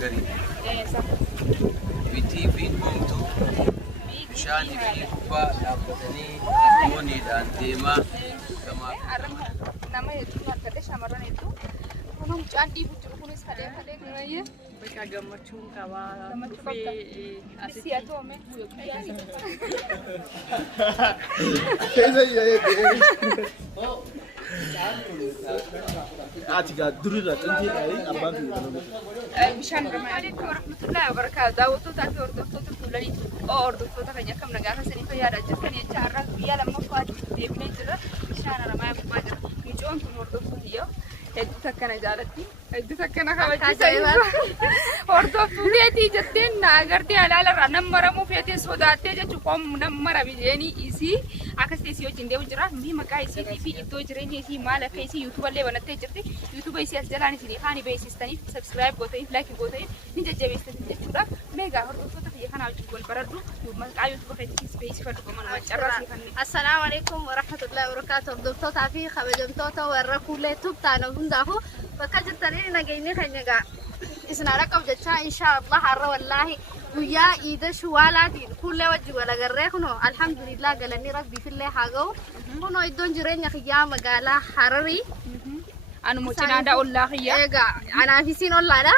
Magari. صح. Biti fi gomtu. Bishaan fi gubbaa dhaabbatanii dooniidhaan deemaa gamaa. Nama hedduu akkadha shamarran hedduu. Kun mucaan dhiibu jiru kunis kalee nuyayye. Bakka gammachuun qabaa. Gammachuu qabda. Asii haa ta'u mee. Ati gaa durirra xintiidhaayi abbaan fi Bishaan Alaikum warahmatullahi wabarakatuh. Daawwattoota fi hordoftoota fuulanii hordoftoota keenya akkam nagaa keessanii fayyaadhaa jirtan jecha har'a guyyaa lammaffaa deemnee jirra. Bishaan Haramaa gubbaa jira. Mucoon kun hordoftuuti yoo hedduu akkana jaalatti. Hedduu akkana kabachiisan. Hordoftuu feetii jetteen na agartee alaalarraa nama maramuu feetee sodaattee jechuun qoom nama marame jedhanii isii akkas ta'e isii wajjin deemu jira. Mii maqaa isiitii fi iddoo jireenya isii maal akka isii yuutuuballee banattee jirti. Yuutuuba isii as jalaan isinii haani beeksistaniif sabskiraayib gootaniif laayikii gootaniif ni jajjabeessaniif jechuudha. Meegaa hordoftoota biyya kanaa wajjin wal baradhu maqaa yuutuuba keetiis beeksifadhu qaban maccarraa siifanne. Assalaamu alaikum warahmatullahi wabarakatuh. Hordoftoota fi kabajamtoota warra kuulee tubtaana hundaafuu bakka jirtanii nageenyi keenya gaa isin haadha qabu jechaa inshaallah har'a wallaahi guyyaa iida shuwaalaatiin kuulee wajjin wal agarree kunoo alhamdulillah galanii rabbiifillee haa ga'u kunoo iddoon jireenya kiyyaa magaalaa Hararii. Anu cinaadaa ollaa kiyyaa. Egaa anaafisiin ollaadha.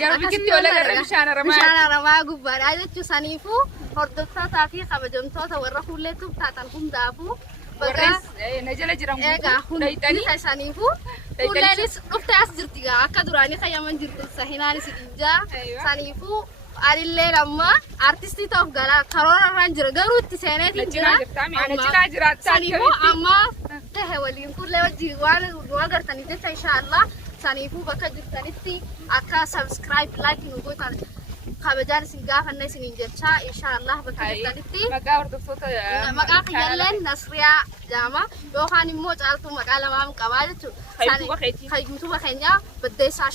Garbikitti ola garra bishaan Haramaa. Bishaan Haramaa gubbaadha jechuun saniifuu hordoftootaa fi kabajamtoota warra kuulee tubtaatan hundaafuu. Najala jiran egaa hundaytanii keessaniifuu kulleenis dhufte as jirti gaa akka duraanii qayyaman jirtu sahinaanis ijaa saniifuu anillee amma artistii ta'uuf galaa karoorarraan jira garuu itti seeneetiin jira saniifuu amma tahe waliin kullee wajjin waan agartaniif jecha inshaallah saniifuu bakka jirtanitti akka subscribe like nu gootan kabajaan isin gaafanna isiniin jecha inshaallah bakka jirtanitti maqaa hordoftoota maqaa kiyyalleen Nasriyaa Jaama yookaan immoo caaltuu maqaa lamaan qabaa jechuudha. Yuutuuba keenya Baddeessaa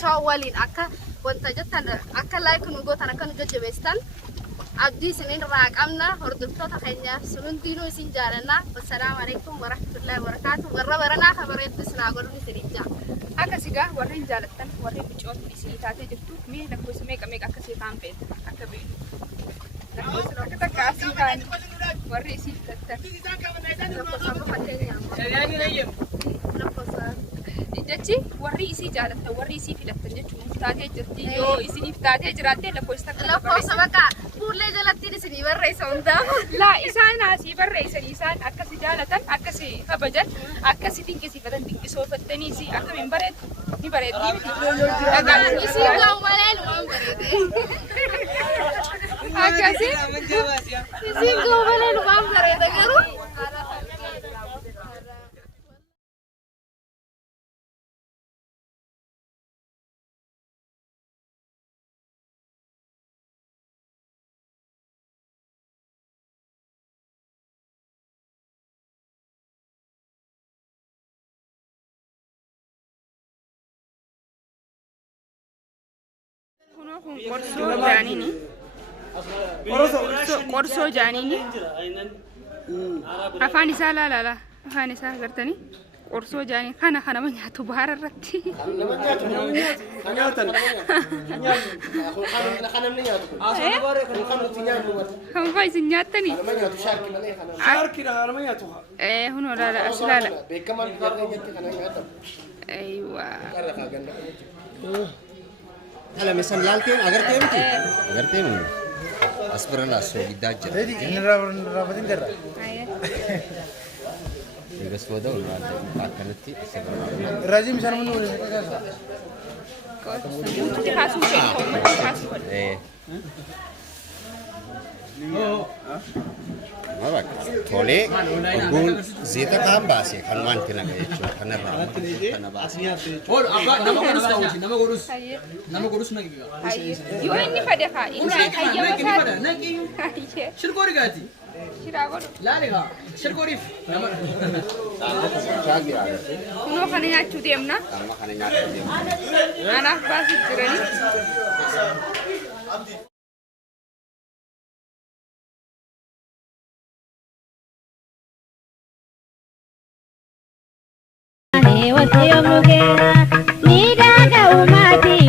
Shoo waliin akka wanta jettan akka like nu gootan akka nu jajjabeessitan abdii isiniin irraa qabna hordoftoota keenya hundinuu isin jaalanna. Wassalaamu alaikum warahmatullahi wabarakatuh. Warra baranaa kabareetti isin haa godhuun isiniin jaa. Akkasigaa warreen jaalattan warreen bicootni isinii taatee jirtu mee lakkoofsa meeqa akkasii kaan feetu akka beektu. Lakkoofsa akka takka asii kaan warri isii tattan. Jechi warri isii jaalattan warri isii filattan jechuun taatee jirti yoo isiniif taatee jiraattee lakkoofsa takka. Lakkoofsa bakka fuullee jalattiin isinii barreessa hundaaf. Laa isaan asii barreessan isaan akkasi jaalatan akkasi kabajan akkasi dinqisiifatan dinqisoofattanii isii akkamiin bareedu ni bareeddi miti. Isiin gahu malee waan bareede. Akkasi isiin gahu malee waan bareeda garuu. Qorsoo jaaniini. Qorsoo jaaniini. Afaan isaa laala. Afaan isaa agartanii. Qorsoo jaanii kana ma nyaatu baara irratti. Kan faa isin nyaattanii? Hunoo laala as laala. Kalau misal lalkin agar tem asperlah so didajar. Jadi ini rapatin darah. Juga sudah udah akan nanti sebenarnya. Razi misal menurut apa? Tole, gun zeta kan basi, kan man kena gaya cuma karena ramah, karena basi. Oh, apa? Nama kurus. Nama kurus lagi juga. Yo ini pada kah? Ini ayam pada. Naki. Shirkori gati. Shiragon. Lari kah? Shirkori. Nama. Lagi ada. Kuno kan yang cudem na? Nama kan yang nyata. Anak basi jerani. Ni daga umati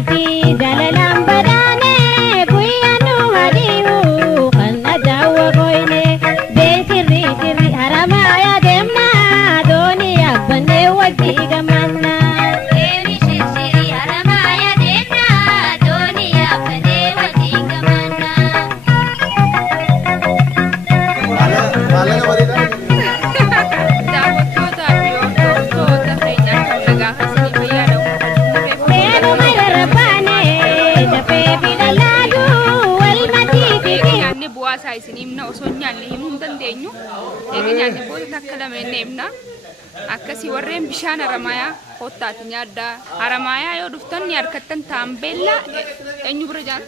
sinimna osoo nyaanne himuu hin dandeenyu. Eega nyaanne booda takka lama inni himna. Akkasii warreen bishaan haramayaa hottaati nyaaddaa. Haramayaa yoo dhuftan ni harkattan taambeellaa eenyu bira jaan?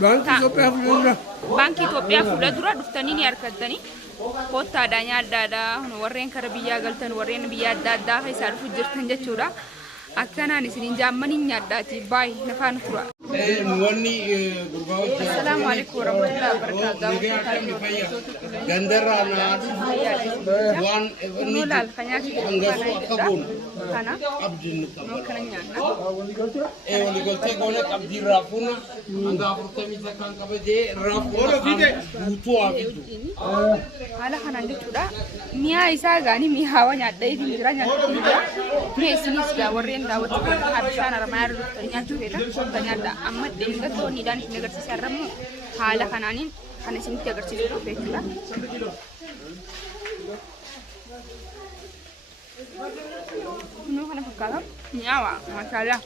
Baankii Itoophiyaa fuula dura dhuftanii ni harkattanii. Hottaadhaa nyaaddaadhaa. Warreen kara biyyaa galtan warreen biyya adda addaa keessaa dhufu jirtan jechuudha. Akkanaan isiniin jaammanii nyaaddaati. Baay'ee nafaan tura. Assalamu alaikum warahmatullahi wabarakatuh. Gandarra waan Nolal kanyaati kana abdiin kana nyaanna. wali galtee goone qabdii raafuun hanga 40 kan qabajee raafuun guutuu abidu. Haala kanaan jechuudha. Mi'aa isaa gaanii mi'aawa nyaadhaa itti jira nyaadhaa. Meesinis warreen daawwattoota bishaan haramayaa irratti nyaachuu fedhan nyaadhaa. Amma deemgattoonni dhaan isin agarsiisaa jirramu haala kanaaniin kan isinitti agarsiisuuf jechuudha. Kunoo kana fakkaata mi'aawa masaalaa.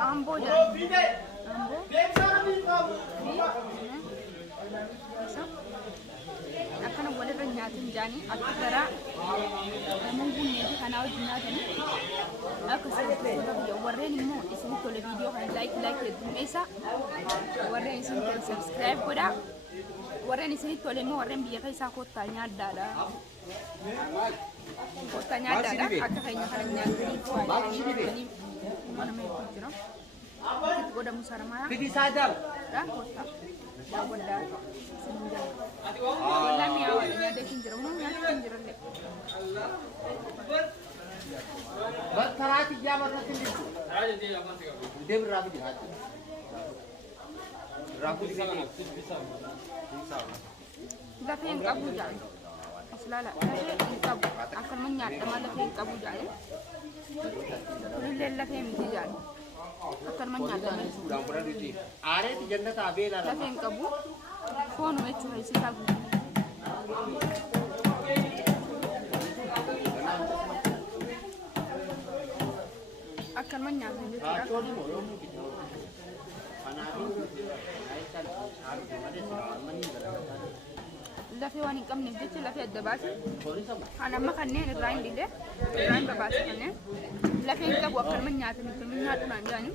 Ambo jalan. Akan boleh renyatin jani antara mengguni kanal jenatani. Aku sedih warren mu isini tole video kan like mesa. Warren isini subscribe koda. Warren isini tole mu warren biya kaisa kotanya dada. Kotanya dada akka kayaknya karanya ini mana mereka cina? Kita udah musyawarah. Jadi sadar. Dah kota. Dah benda. Semenjak. Kalau ni awalnya ada cincerung, mana cincerung deh. Berterati jabat nanti dia. Dia berapi di hati. Ragu di sini. Dah yang kabu jalan. Asalala. Yang kabu akan menyatu malah yang kabu jalan. Lelaki yang jalan. Akan menyatu. Are di jannat abela. Dah yang kabu. Phone itu hai si kabu. Akan menyatu. Lafi waan hin qabneef jecha lafi adda baase kan amma kanneen irraa hin dide irraa hin babaase kanneen lafi hin qabu akkanuma nyaataniif hin nyaadhu naan jedhani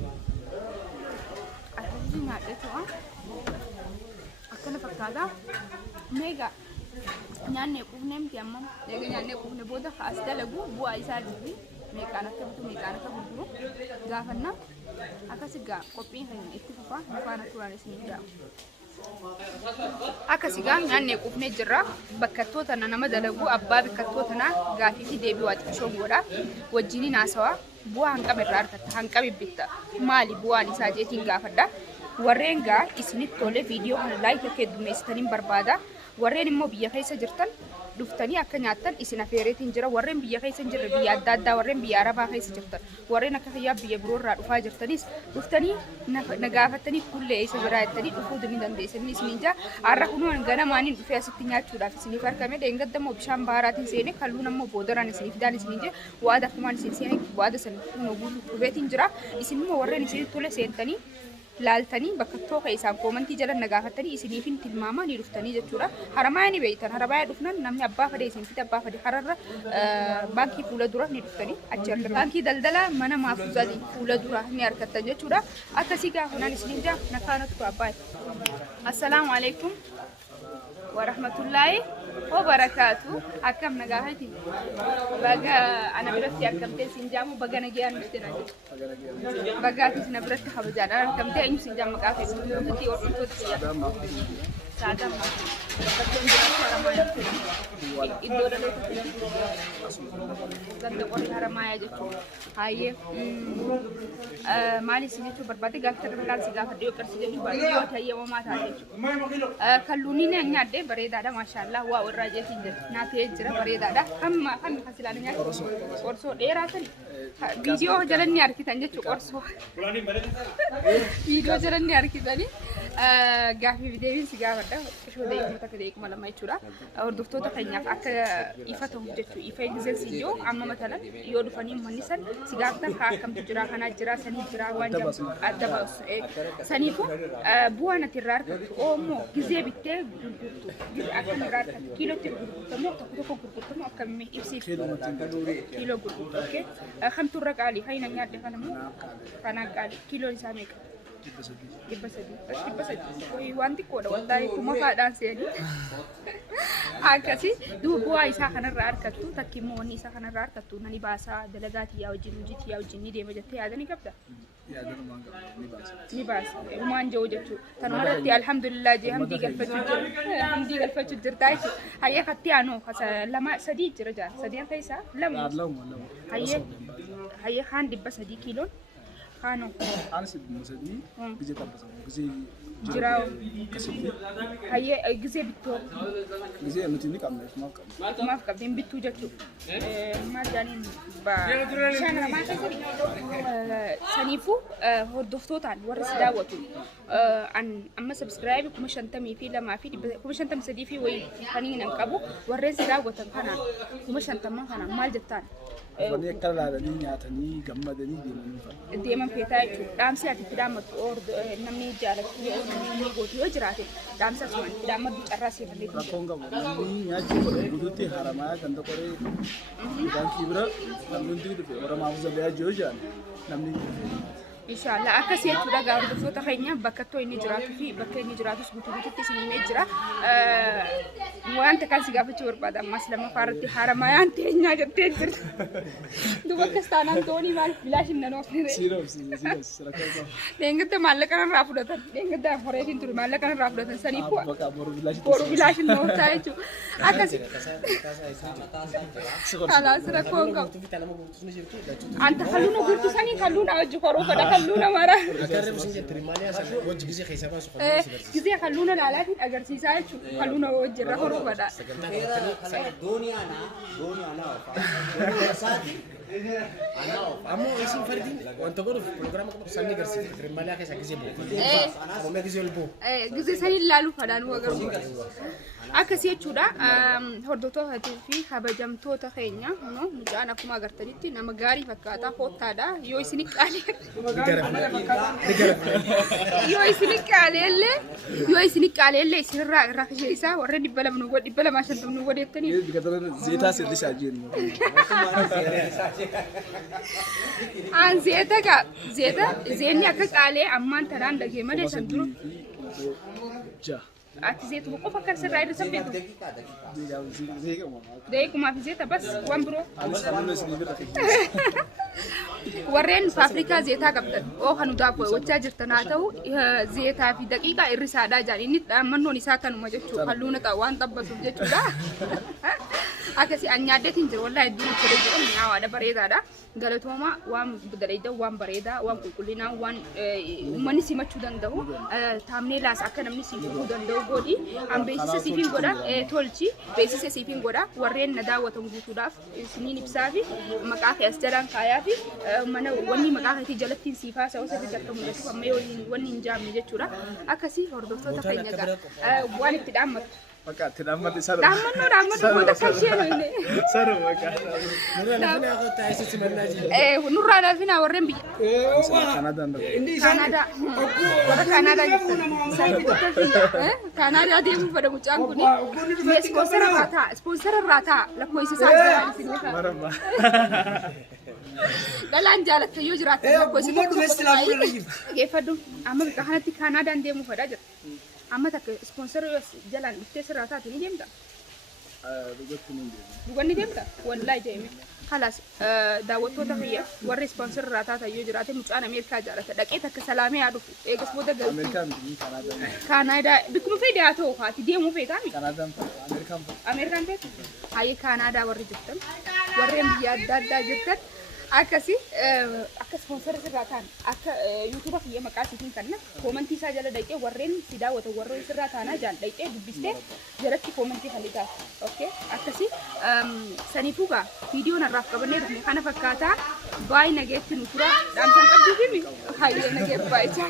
akkasii nyaadhee tu'a akkana fakkaata meeqa nyaannee quufnee miti amma eega nyaannee quufne booda as dalagu bu'aa isaa jirti meeqaan akka bitu meeqaan akka gurguru gaafanna akkasi gaa qophiin keenya itti fufa nufaana turaan isin jaamu. Akkasigaa nyaannee quufnee jirra. Bakkattoota nama dalagu abbaa bakkattoota na gaafii fi deebii waa xiqqoo godha. Wajjiniin haasawaa bu'aa hanqaba irraa argatta. Hanqaba bitta. Maali bu'aan isaa jeetiin gaafadha. Warreen gaa isinitti tole viidiyoo kana laayik akka heddumeessitaniin barbaada. Warreen immoo biyya keessa jirtan dhuftanii akka nyaattan isin afeereetiin jira. Warreen biyya keessa hin jirre biyya adda addaa warreen biyya Arabaa keessa jirtan warreen akka fayyaa biyya biroo irraa dhufaa jirtanis dhuftanii na gaafattanii kullee isa jira jettanii dhufuu ni dandeessanii isin jaa har'a kunuun ganamaaniin dhufee asitti nyaachuudhaaf isiniif argame dheengaddamoo bishaan baharaatiin seenee kalluun ammoo boodaraan isiniif daan isin jee waada akkumaan isin seenee waada sana kunoo guutuu dhubeetiin jira isin immoo warreen isin tole seentanii laaltanii bakka tokko isaan koomantii jala nagaafatanii isiniifin tilmaamaa ni dhuftanii jechuudha. Haramayaa ni beektan. Haramayaa dhufnan namni abbaa fadee isin fite abbaa fadee hararra baankii fuula dura ni dhuftanii achi argatan. Baankii daldala mana maafuuzaatii fuula dura ni argattan jechuudha. Akkasii gaafanaan isiniin jaa nakaanatu abbaa. Assalaamu alaikum warahmatullahi wabarakatuh. Akkam nagaahati. Baga ana biratti argamtee isin jaamu baga nagayaan nuftena jechuudha. Bagaatis na biratti kabajaadhaan argamtee eenyu isin jaamma qaafee guutuutti hordoftoota siyaa. Saadam bakkoon jiraatu Haramayaa iddoo dhaloota ganda qorri Haramayaa jechuudha. Hayyee maali isin jechuu barbaade gaafa tarbilaan si gaafa dhiyoo qarsi jechuu baay'ee yoo ta'e uumamaa taate jechuudha. Kalluuniin nyaadde bareedaadha maashaallah waa irraa jeetiin jira naatee jira bareedaadha hamma kan kasilaan nyaatu qorsoo dheeraa sani viidiyoo jalanni arkitan jechuudha qorsoo viidiyoo jalanni arkitanii Gaaffii fi deebiin si gaafadha. Qishoo deebiin takka deebiin lama jechuudha. Hordoftoota keenyaaf akka ifa ta'u jechuudha. Ifa eegzeensi iyyuu amma matalan yoo dhufanii uummanni san si gaafatan haa akkamtu jira kanaa jira sanii jira waan jedhamu adda baasu. Saniifuu bu'aan ati irraa argattu oomoo gizee bittee gurgurtu akka irraa argattu kiilootti gurgurtamoo tokko gurgurtamoo akkamii ibsiif kiiloo gurgurtu. Kamtu irra qaalii hayna nyaadde kanammoo kanaa qaalii kiiloon isaa meeqa? Dibba wanti koodha wallahi kuma faadhaan seeni akkasi bu'aa isaa kanarraa argattu takkimmoo wanni isaa kanarraa argattu nani baasaa dalagaatii yaa wajjin hojii yaa wajjin ni deema jettee yaadanii qabda. Ni baasa umaan jiru jechuudha. Tan maratti alhamdulillah jee hamdii galfachuu jirtaa jechuudha. Hayyee katti aanoo lama sadii jira jaan sadeen keessaa lama. Hayyee kaan 300 kiiloon kaanoo. Anis 300 gizee tabbasa gizee jiraao. Hayyee gizee bittoo. gizee nuti ni qabna Maaf qabdeen bittuu jechuudha. Maal jaaniin shan ramaa keessatti saniifuu hordoftootaan warra si daawwatu amma subscribe 52 fi 53 fi wayii kaniin an qabu warreen si daawwatan kana 50 kana maal jettaan? Wanni akka laalanii nyaatanii gammadanii deeman feetaa jechuudha. Dhaamsi ati fidaamattu namni jaalatu yoo namni gootu yoo jiraate dhaamsa sun fidaamattu carraa seefallee rakkoon qabu namni nyaachuu guutuutti haramaa kan tokkoree baankii bira namni hundi dhufe Oromaa Zabiyaa jiru jaan namni Inshallah akka seetu dhagaa hordoftoota keenya bakka too inni jiraatu fi bakka inni jiraatus guutuutti isin jira. Wanta kan si gaafachuu barbaada ammas lammaffaa irratti haramayaan teenyaa jettee jirtu. Duba kastaanaan toonii maal bilaashin nan oofnire. Deengadda maallaqa irraa fudhatan. Deengadda horeetiin ture maallaqa irraa fudhatan saniifuu boru bilaashin nan ooftaa jechuudha. Akkasi. Kalaas rakkoon qabu. Anta halluun gurtu sanii halluun hojii horoo fedha halluun amara. Gizee halluun alaalaatiin agarsiisaa jechuudha. Halluun hojii irra horoo fedha. Amo isin fardin wanto godhu programa ko sanni garsi trimbalaa keessa gizee boo. Ammoo gizee olboo. Gizee sanii ilaaluu fedhaan wagaruu. Akkasii jechuudha. Hordoftootaa fi kabajamtoota keenya mucaan akkuma agartanitti nama gaarii fakkaata hoottaadha. Yoo isin qaaleellee isinirraa irraa kisheessaa warreen 250 nu godhettanii. Zeetaa sirrisaa jennu. An zeeta ka zeenni akka qaalee ammaan tanaan dhagee malee san duru. Ati zeetu qofa kan sirraa irra sabbeetu. Deekumaa fi zeeta bas waan biroo. Warreen Afrikaa zeetaa qabdan oo kan daakuu wachaa jirtan haa ta'u zeetaa fi daqiiqaa irrisaadhaa jaan inni dhaammannoon isaa kanuma jechuudha halluun waan xabbatuuf jechuudha. Akkasii anyaaddeetiin jira wallahi hedduu itti jedhamu nyaawwaadha bareedaadha. Galatooma waan bareedaa waan bareedaa waan qulqullinaa waan uummanni simachuu danda'u taamnee laas akka namni simachuu danda'u godhi an beeksisa siifin godha tolchi beeksisa siifin godha warreen na daawwatan guutuudhaaf isiniin ibsaa fi maqaa kee as jalaan kaayaa fi mana wanni maqaa keetii jalattiin siifaa sa'oo sirriitti akka mul'atu amma wanni hin jaamne jechuudha. Akkasii hordoftoota keenya gaa waan itti dhaammattu. Maka tidak mati saru. Daman kota kasihan ini. Saru maka. Nurra ada fina warren bi. Kanada. Kanada. Kota Kanada gitu. Kanada dia pada mucang kuni. Sponsor rata. Laku isi saja di sini. Marah. Dalan jalan ke Yujrat. Laku isi tu. Gefadu. Amma kahati Kanada dia mu pada aja. Amma tak sponsor jalan itu serata ini dia tak? Bukan ni dia tak? Wallahi jami. Kalas dawat tu tak ya. Warri sponsor rata tak you jerat muncul Amerika jalan. Tak kita kesalami adu. Egas bodoh gal. Amerika ni Kanada. Kanada. Bikum fai dia tu hati dia mu fai tak? Kanada. Amerika. Amerika fai. Aye Kanada warri jutan. Warri biar dada jutan. Akkasi akka sponsor sirraataan akka YouTube fi maqaa sitiin kanna komentii isaa jala dhaqee warreen si daawwatan warreen sirraataanaa jala dhaqee dubbistee jalatti komentii halitaa. Okay akkasi saniifuu gaa viidiyoo narraaf qabannee dhufne kana fakkaataa baay'ee nageetti nu tura dhaamsan qabduu fi hayyee nageef baay'ee.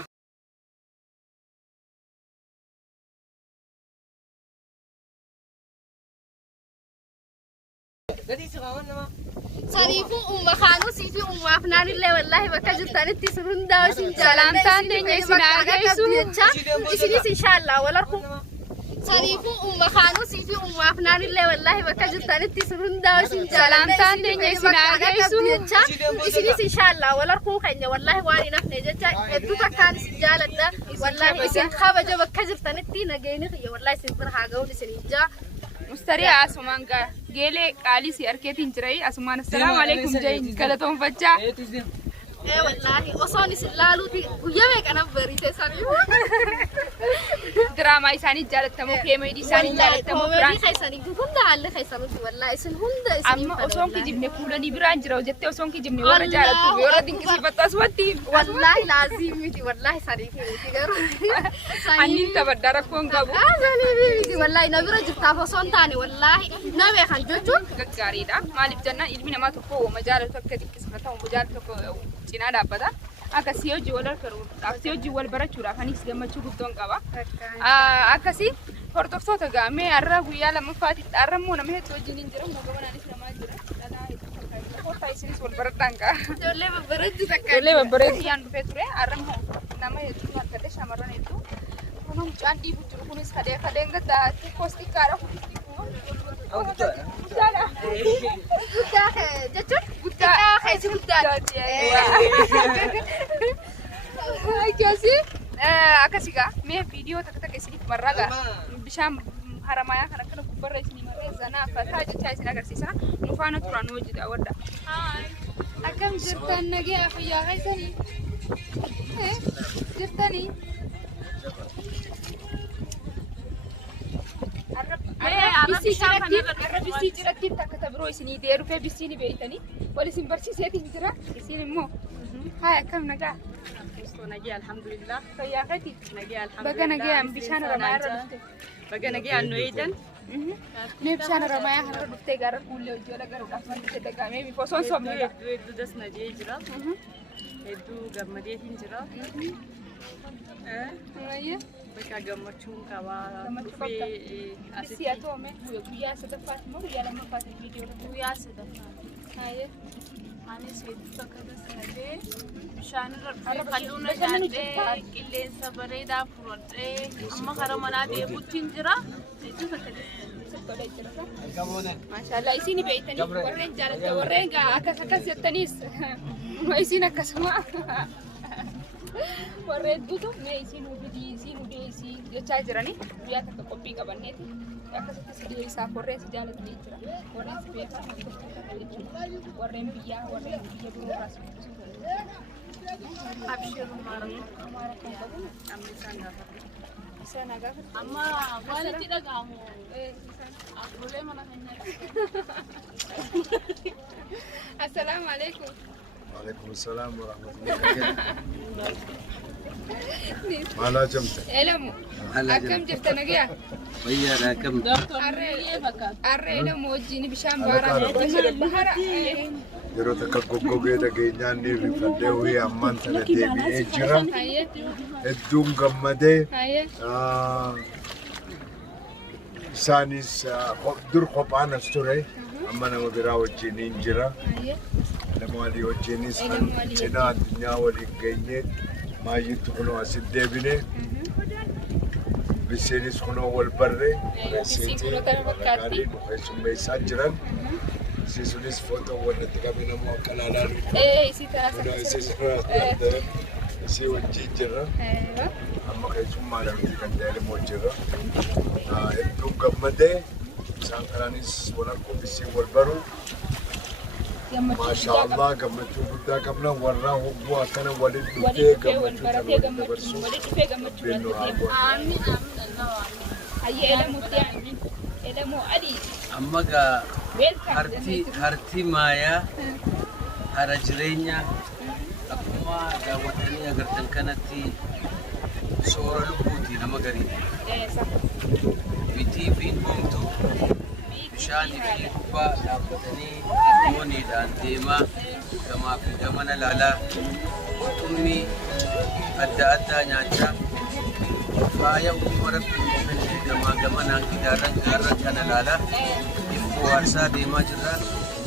Sarifu umma khanu sifi umma afnan ille wallahi bakka jirtanitti surunda isin Salaamtaan teenya isin argaisu. isinis inshallah walarkum Sarifu umma khanu sifi umma afnan ille wallahi bakka jirtanitti surunda isin Salaamtaan teenya isin argaisu. isinis inshallah walarkum kanya wallahi waan nafne jecha eddu takkan isin jaaladda wallahi isin khabaja bakka jirtanitti nagayni khiya wallahi isin farha gawni isin ija Mustariya asumaan geelee qaalii si arkeetiin jirai asumaan assalaamu alaikum jayin galatoonfachaa. wallahi osoon isin laaluuti guyyaa meeqa nabbariite sanifu Diraamaa isaanii jaallatamoo keemedii isaanii jaallatamoo biraan. Kaisanii hunda haalli kaisanuuti wallahi isin hunda isin Amma osoon kijibne fuulanii biraan jira jettee osoon kijibne warra jaallatu warra dinqisiifatu asumatti. wallahi laazim miti wallahi sanifi miti garuu Anniin tabaddaa rakkoon qabu. sanifi miti wallahi na bira jirtaaf osoon taane wallahi na beekan jechuun Gaggaariidha. Maaliif jennaan ilmi namaa tokko uuma jaalatu akka dinqisiifatamu uuma jaalatu tokko cinaa dhaabbata. Akkasii hojii wal harkaruudhaaf si hojii wal barachuudhaaf anis gammachuu guddoon qaba. Akkasii hordoftoota gaamee har'a guyyaa lammaffaatti har'a immoo nama hedduu wajjin hin jiru nama gamanaanis namaa jira. Dhalaa hedduu fakkaatu isinis wal baradhaan qaba. ijoollee babbareedduu takka Ijoollee babbareedduu yaan dhufee ture har'a immoo nama hedduu harkadee shamarran hedduu. Kun mucaan dhiibu jiru kunis kadeen gaddaa xiqqoos xiqqaadha. Guddaadha. guddaa jechuun guddaa keessa guddaadha. Akkasii akkasigaa mee viidiyoo takka takka isiniif marraga bishaan haramayaa kan akkana gubbarra isinii marree zanaa fataa jechaa isin agarsiisa nu faana turan hojii daawwadha. Akkam jirtan nagee fayyaa keessanii jirtanii. Bisii jiratti takka tabiroo isinii deerufee bisii ni beeytanii wal isin barsiiseetiin jira isin immoo haa akkam nagaa. Nagee alhamdulillah. Fayyaa keeti. Nagee alhamdulillah. Baga nagee bishaan haramayaa irra dhufte. Baga nagee annu eedan. Mee bishaan haramayaa irra dhuftee gaara fuullee hojii wala garuudhaaf wanti jedhe qaamee bifoo soon soomne jira. Hedduu das nagee jira. Hedduu gammadeetiin jira. Bakka gammachuun qabaa. Gammachuu qabda. Bisii haa ta'u mee guyyaa sadaffaati moo guyyaa lammaffaati viidiyoo Guyyaa sadaffaa. Haayee. Anis hedduu bakka das nagee bishaan irra dhufee kalluuna nyaadhee qilleensa bareedaa fudhadhee amma karaa manaa deemuutiin jira. Hedduu bakka das Maashaallah isin beeytanii warreen jaalatta warreen akkas jettaniis isin akkasuma warreen duutu mee isin hubidii isin hudee isin jechaa jiranii guyyaa takka qophii qabanneeti akkasitti si dhiyeessaaf warreen si jaalatanii jira warreen si beekan warreen biyyaa warreen biyya biroorraas isaan agaafatu. amma waan itti dhaga'amu afoolee mana Assalaamu alaikum. وعليكم السلام ورحمة الله وبركاته. مالا جمت. Elamu. Akkam jirta nagaa? Fayyaadha akkam. Harree elamu wajjin bishaan baaraa bahara. Yeroo takka goggogee dhageenyaan ni rifadhee wayii ammaan sana deebi'ee jira. Hedduun gammadee. Isaanis dur kophaan as ture. Amma nama biraa wajjiniin jira. Nama walii wajjinis kan cinaa addunyaa waliin geenye maayyitti kunoo asit deebine. Bisiinis kunoo wal barre. Gaarii nu keessummeessaa jiran. Isiisunis footoo walitti qabe nama akka laalaa isii wajjin jirra. Amma keessummaadhaan itti kan ta'e jirra. Hedduun gammadee isaan kanaanis walakkaa bisii wal baru. Maashaallah gammachuu guddaa qabna warra hogguu akkana walitti dhufee gammachuu Amma gaa harti maayaa hara jireenyaa akkuma daawwatanii agartan kanatti soora lubbuuti nama garii. Bitii fi dhumtu bishaanii fi gubbaa dhaabbatanii mooniidhaan deemaa gamaa fi gamana laalaa qurxummii adda addaa nyaachaa faaya uumama rabbii gamaa gamanaan gidaarran gaarran kana laalaa bohaarsaa deemaa jirra.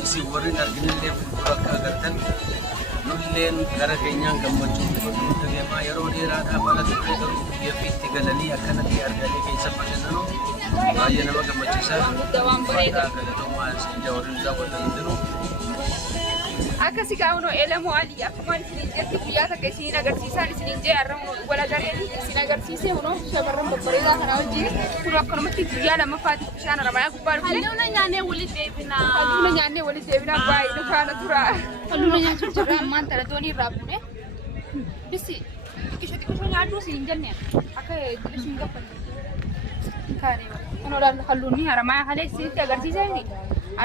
Isin warreen arginillee fuuldura akka agartan nulleen gara keenyaan gammachuu fuuldura deemaa yeroo dheeraadhaaf ala turre garuu biyya itti galanii akkanatti arganii keessa bashannanu baay'ee nama gammachiisa. Waan bareeda. Galatoomaa isin warreen daawwatan jiru. Akkasi gaa'uno elamoo alii akkuma isin jirti guyyaa takka isin agarsiisan isin jee arramu wala gareetii isin agarsiisee hunoo shamarran babbareedaa kana wajjin kun akkanumatti guyyaa lammaffaatiif bishaan Haramayaa gubbaa dhufee Halluuna nyaannee walitti deebinaa. halluuna nyaannee walitti deebinaa baay'ee faana tura. Halluuna nyaachuu jirra ammaan tana doonii irraa buune bisi xiqqishoo nyaaduu isin jennee akka isin gaffanne kaanee kunuudhaan halluunni Haramayaa halee isinitti agarsiisee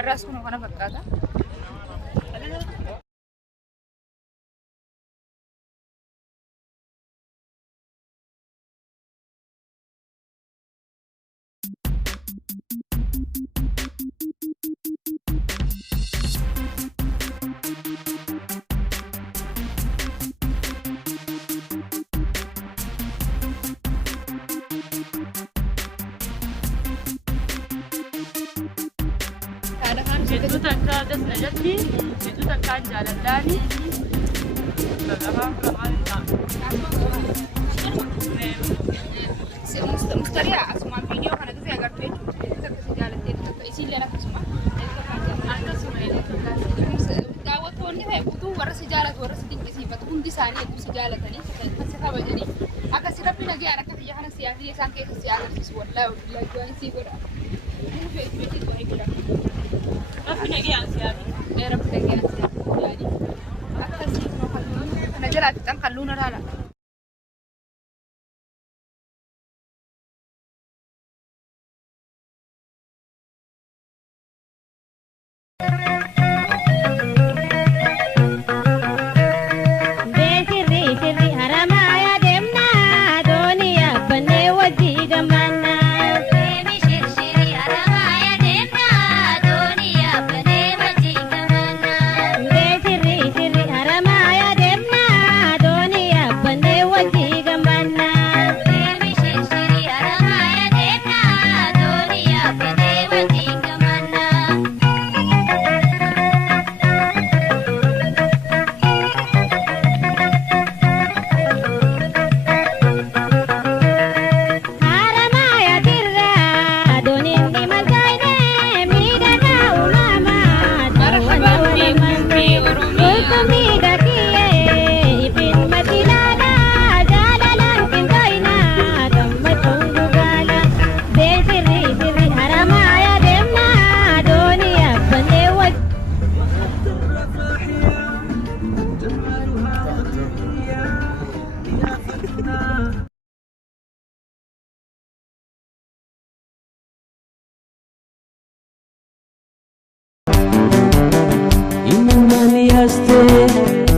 arraas kunoo kana fakkaata. Itu takkan ada sejati, itu takkan jalan dari. Mustariya asuma video kana dhufe agartee takka jaalattee takka isiillee akkasuma daawwattoonni ta'e guutuu warra si jaalatu warra si dinqisiifatu hundi isaanii hedduu si jaalatanii si kabajanii akkasi rabbi nagaan akka biyya kana siyaasni isaan keessa si agarsiisu wallaahi wallaahi si godha. Rabbi nagaan siyaasni. Rabbi nagaan siyaasni. Akkasii kana jalaa fixan halluun irraa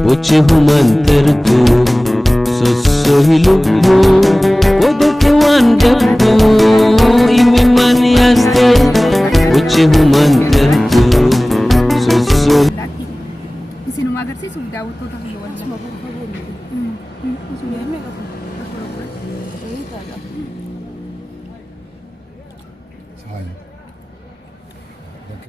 Boche humantertu sosohi lubbu kodoke wan jabdu imiman yaste boche humantertu sosohi isinuma agarsiisuuf daawwattoota biyya waliin.